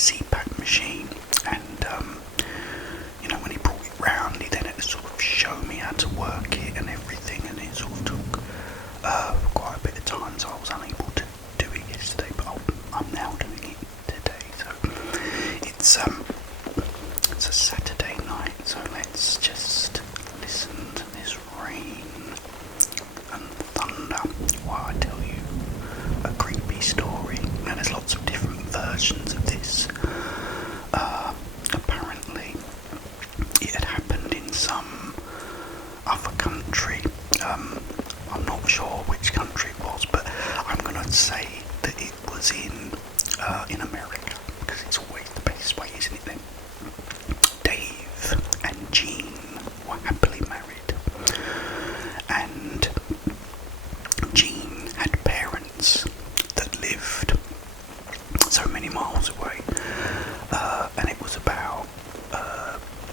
CPAP machine, and when he brought it round, he then had to sort of show me how to work it and everything, and it sort of took quite a bit of time, so I was unable to do it yesterday, but I'm now doing it today. So it's a Saturday night, so let's just listen to this rain and thunder while I tell you a creepy story. Now there's lots of different versions of this. Apparently it had happened in some other country. I'm not sure which country it was, but I'm going to say that it was in America, because it's always the best way, isn't it then? Dave and Jean were happily married, and Jean had parents that lived so many miles away, and it was about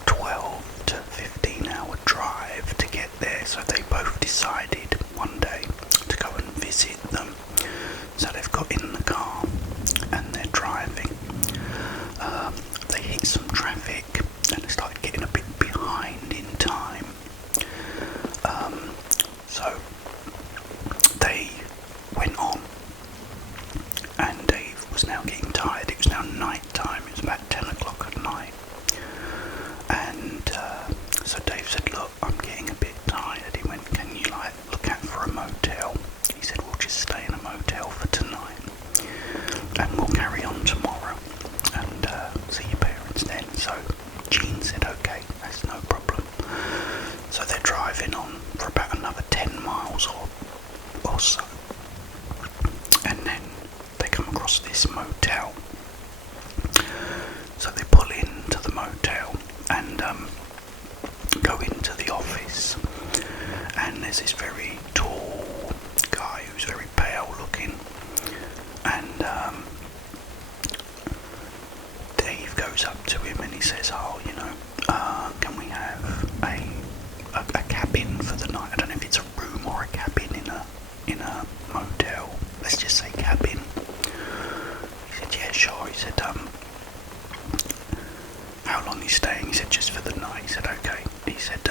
12 to 15 hour drive to get there, so they both decided one day to go and visit them. So they've got in the car and they're driving. They hit some traffic and they started getting a bit behind in time. So they went on, and Dave was now getting tired. It was now night time. It was about 10 o'clock at night. And so Dave said, look, I'm getting a bit tired. He went, can you look out for a motel? He said, we'll just stay in a motel for tonight and we'll carry on tomorrow and see your parents then. So Jean said, okay, that's no problem. So they're driving on for about another 10 miles or so, and then they come across this motel. So they pull into the motel and go into the office, and there's this very tall guy who's very pale looking, and Dave goes up to him and he says, can we have a cabin for the night? I don't know if it's a room or a cabin in a motel. Let's just say cabin. He said, yeah, sure. He said, how long are you staying? He said, just for the night. He said, okay. He said,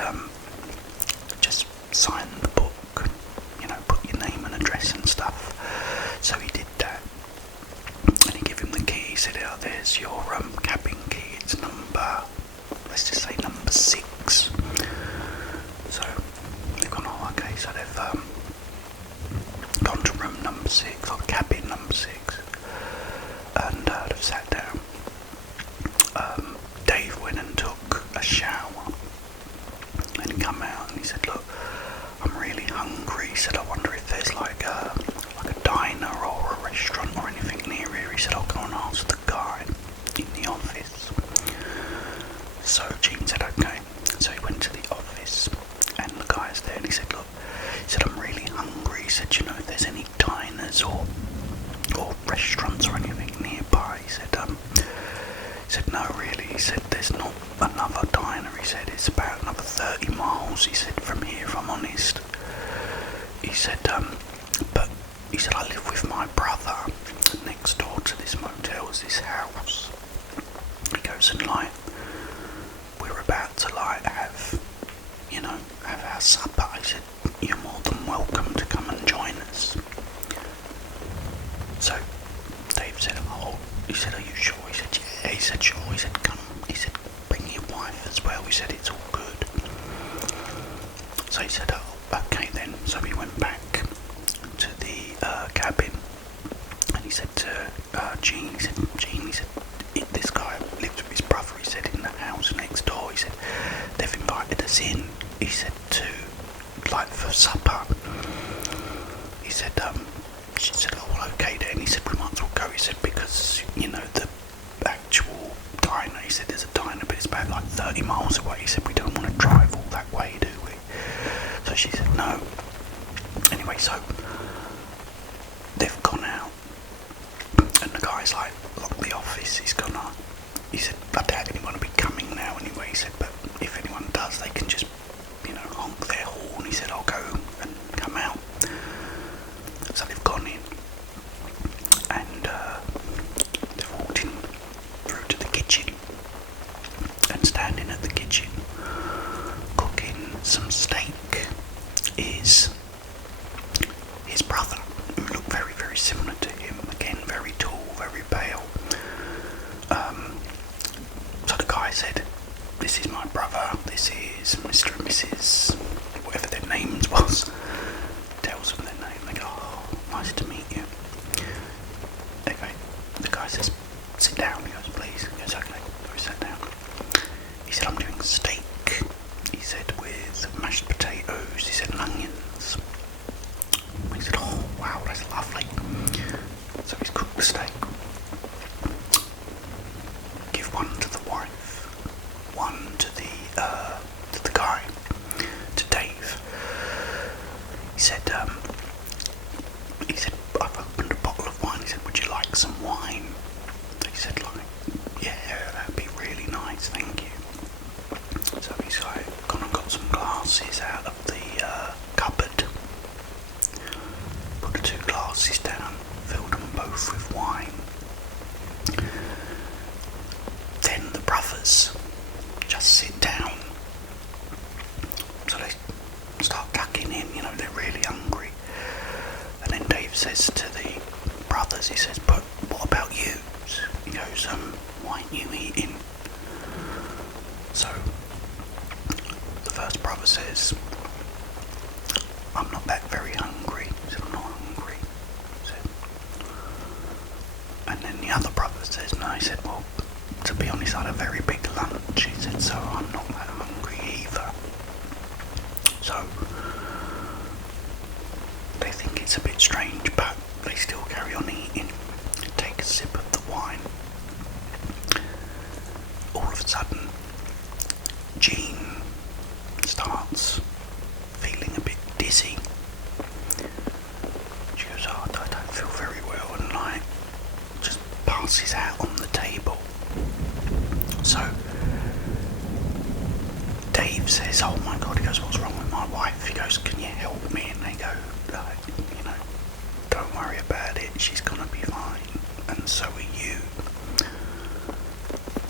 just sign the book, put your name and address and stuff. So he did that, and he gave him the key. He said, there's your cabin key. It's let's just say number 6. So they've gone, okay, so they've gone to room number 6, or cabin number 6, and they've sat down. Dave went and took a shower, and he come out and he said, look, I'm really hungry. He said, I wonder if there's like a diner or a restaurant or anything near here. He said, I'll go and ask the guy in the office. So Jean said, okay. So he went to the office, and the guy's there, and he said, look, I'm really hungry. He said, if there's any diners or restaurants or anything nearby. He said, no, really. He said, there's not another diner. He said, it's about another 30 miles. He said, from here, if I'm honest. He said, but he said, I live with my brother. Next door to this motel is this house. He goes, and we're about to have our supper. He said, you're more than welcome to come and join us. So Dave said, he said, are you sure? He said, yeah. He said, sure. He said, come. He said, bring your wife as well. He said, it's all good. So he said, okay then. So he went back to the cabin, and he said to Jean, he said, this guy lives with his brother. He said, in the house next door. He said, they've invited us in. He said, for supper. He said, she said, oh, well, okay then. He said, we might as well go. He said, because, the actual diner, he said, there's a diner, but it's about 30 miles away. He said, we don't want to drive all that way, do we? So she said, no. Anyway, so they've gone out, and the guy's lock the office. He's gone on. He said, I doubt anyone will be coming now anyway. He said, but if anyone does, they can just, honk their horn. He said, I'll go and come out. So they've gone in, and they've walked in this is my brother, this is Mr. and Mrs. whatever their names was. Tells them their name, they go, oh, nice to meet you. Anyway, the guy says, sit down, he goes, please. He goes, okay, go sit down. He said, I'm doing steak. He said, with mashed potatoes, he said, and onions. He said, oh, wow, that's lovely. So he's cooked the steak. Give one to the wife, one to the guy, to Dave. He said, I've opened a bottle of wine. He said, would you like some wine? He said, yeah, that'd be really nice, thank you. So he's gone and got some glasses out of the cupboard, put the 2 glasses down, filled them both with wine. Then the brothers just sit down. So they start tucking in, they're really hungry. And then Dave says to the brothers, he says, but what about you? He goes, why aren't you eating? So the first brother says, I'm not that very hungry. He said, I'm not hungry. He said, and then the other brother says, no, he said, well, to be honest, I had a very big lunch. He said, so I'm not that hungry either. So they think it's a bit strange, but they still carry on eating. Take a sip of the wine. All of a sudden, Jean starts feeling a bit dizzy. She goes, oh, I don't feel very well, and just passes out on the table. So Dave says, oh my God, he goes, what's wrong with my wife? He goes, can you help me? And they go, don't worry about it, she's gonna be fine, and so are you.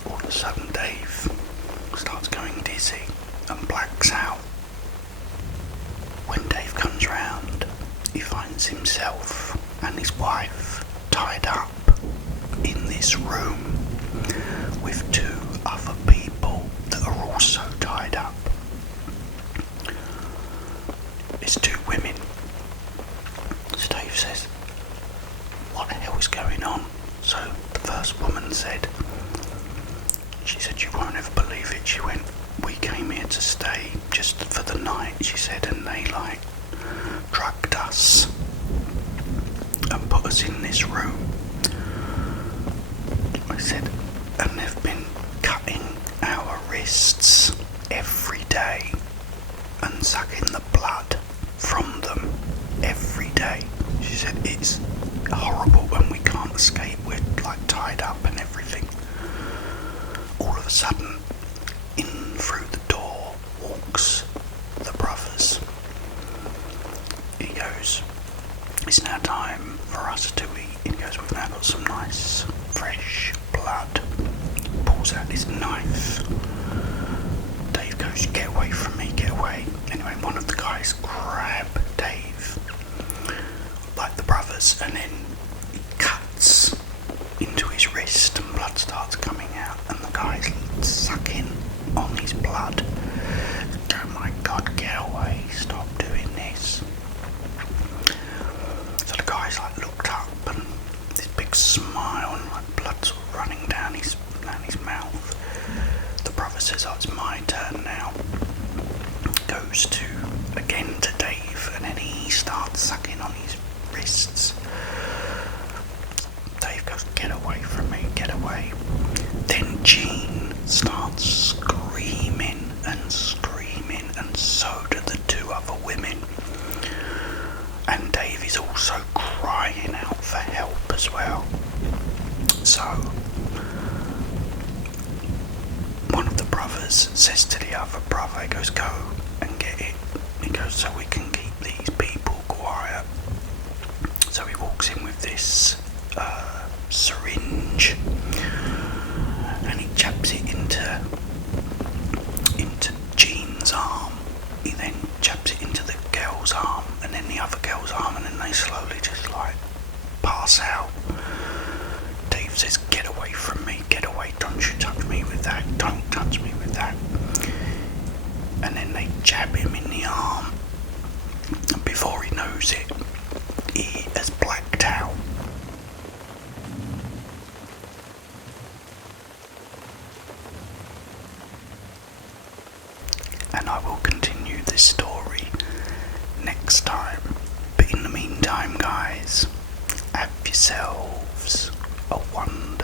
All of a sudden Dave starts going dizzy and blacks out. When Dave comes round, he finds himself and his wife tied up in this room with 2 other people that are also tied up. It's 2 women. So Dave says, what the hell is going on? So the first woman said, she said, you won't ever believe it. She went, we came here to stay just for the night, she said, and they drugged us and put us in this room. I said, and they've been cutting our wrists every day and sucking the blood from them every day. She said, it's horrible and we can't escape, we're tied up and everything. All of a sudden, in through the door walks the brothers. He goes, it's now time for us to eat. He goes, we've now got some nice fresh blood. Pulls out his knife. Dave goes, get away from me, get away. Anyway, one of the guys grab Dave, like the brothers, and then he cuts into his wrist and blood starts coming out, and the guy's sucking on his blood. Oh my God, get away, stop doing this. So the guy's looked up and this big smile and blood sort of running down his mouth. The brother says, oh, it's my turn now. Goes again to Dave, and then he starts sucking on his wrists. Dave goes, get away from me, get away. Then Jean starts screaming, and so do the 2 other women. And Dave is also crying out for help as well. So one of the brothers says to the other brother, he goes, go and get it. He goes, so we can keep these people quiet. So he walks in with this syringe and he jabs it into Jean's arm. He then jabs it into the girl's arm and then the other girl's arm, and then they slowly just pass out. Dave says, get away from me, get away, don't you touch me with that, don't touch me with that. and then they jab him in the arm, and before he knows it, he has blacked out. And I will continue this story next time. But in the meantime, guys, have yourselves a wonderful